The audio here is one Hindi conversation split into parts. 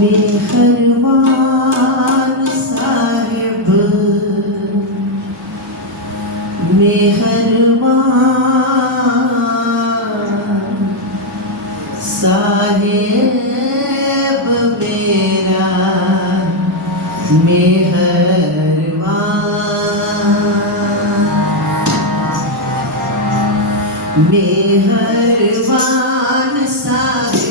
मेहरबान साहेब मेहरबान साहेब मेरा मेहरबान मेहरबान साहिब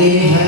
Amém.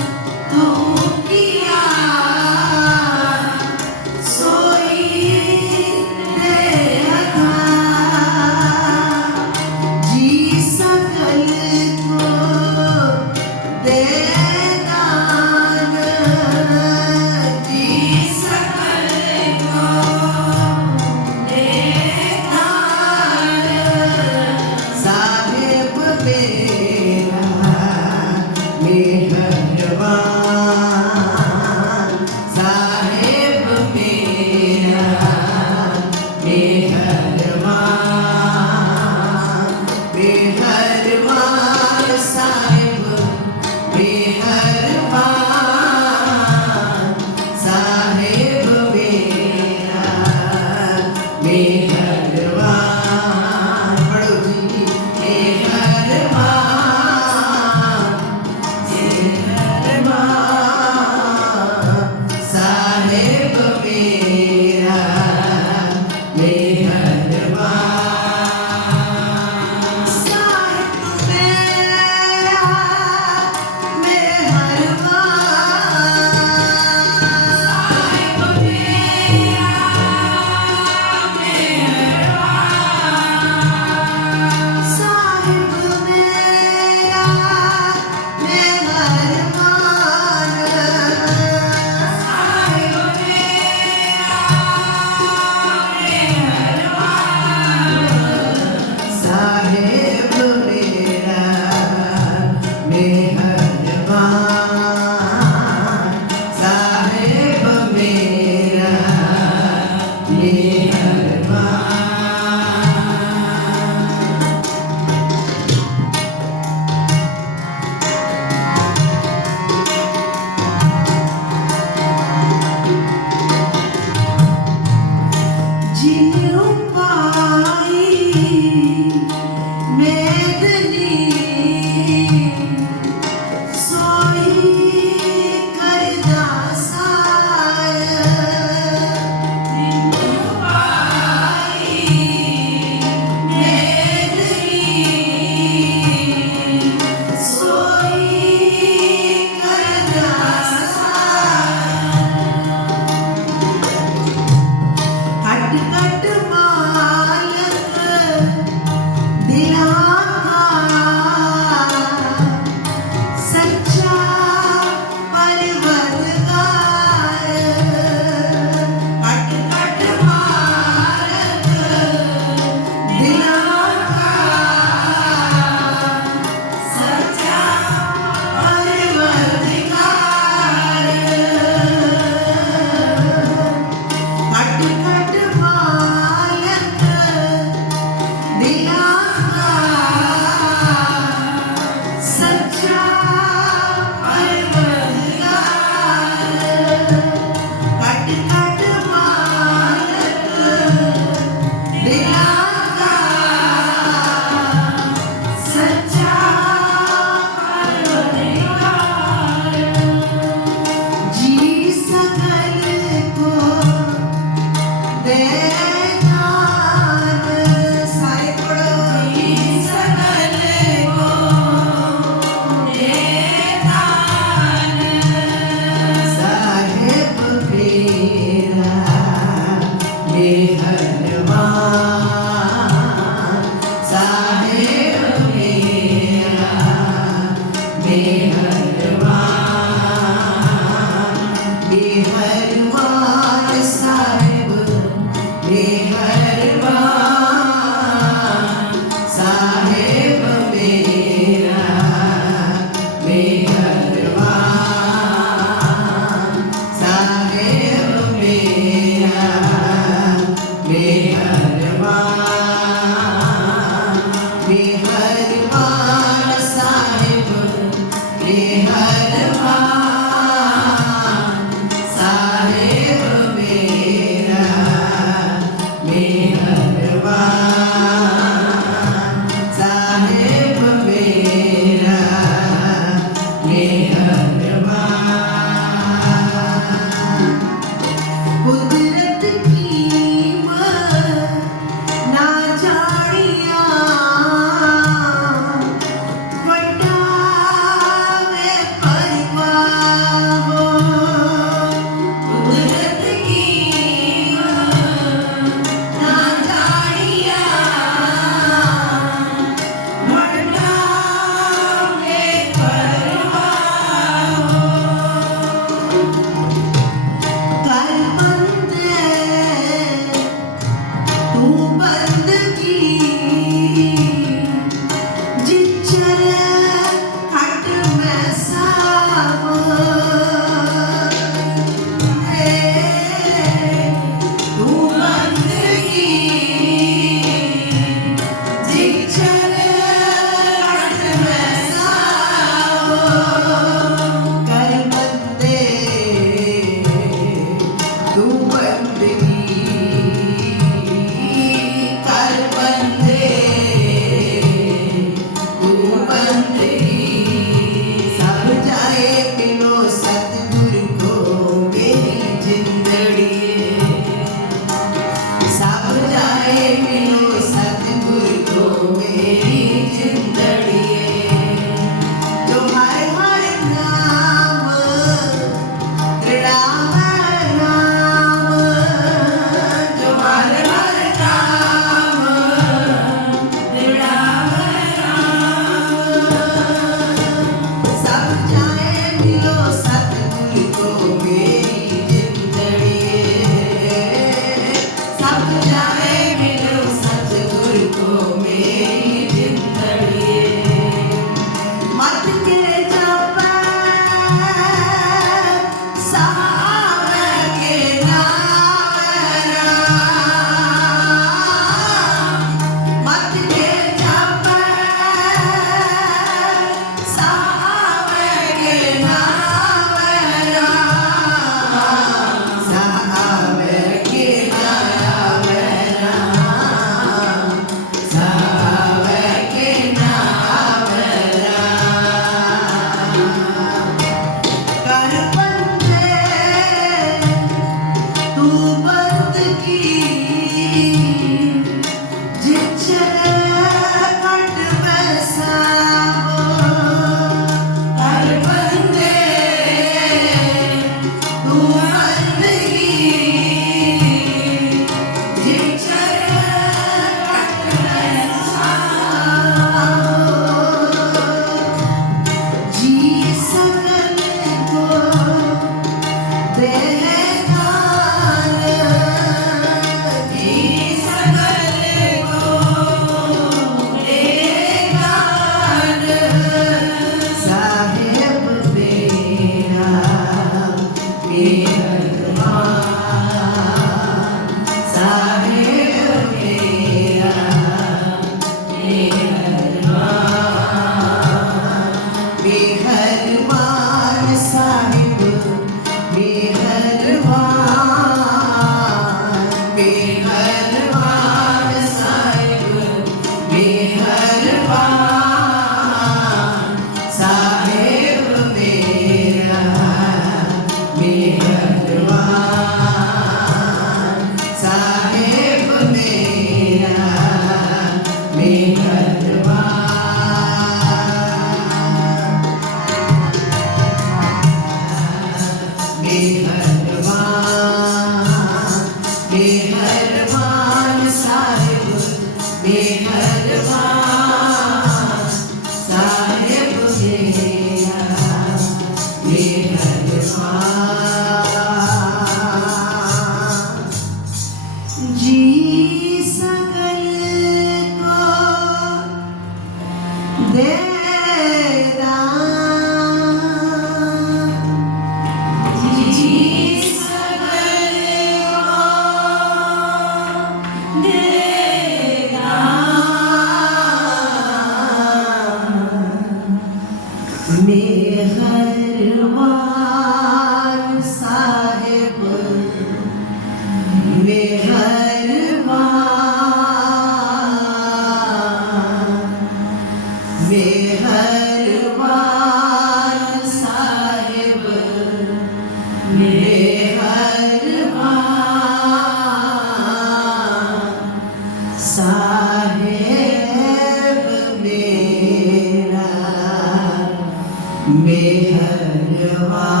मेहरबान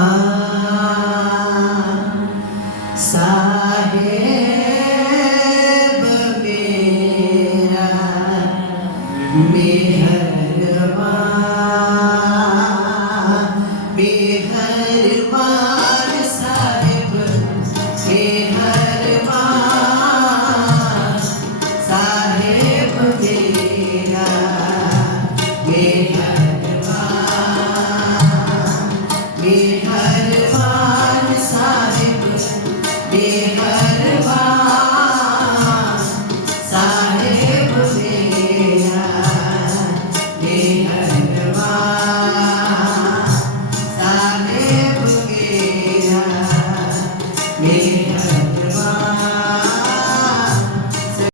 साहेब मेरा साहेब साहेब मेरा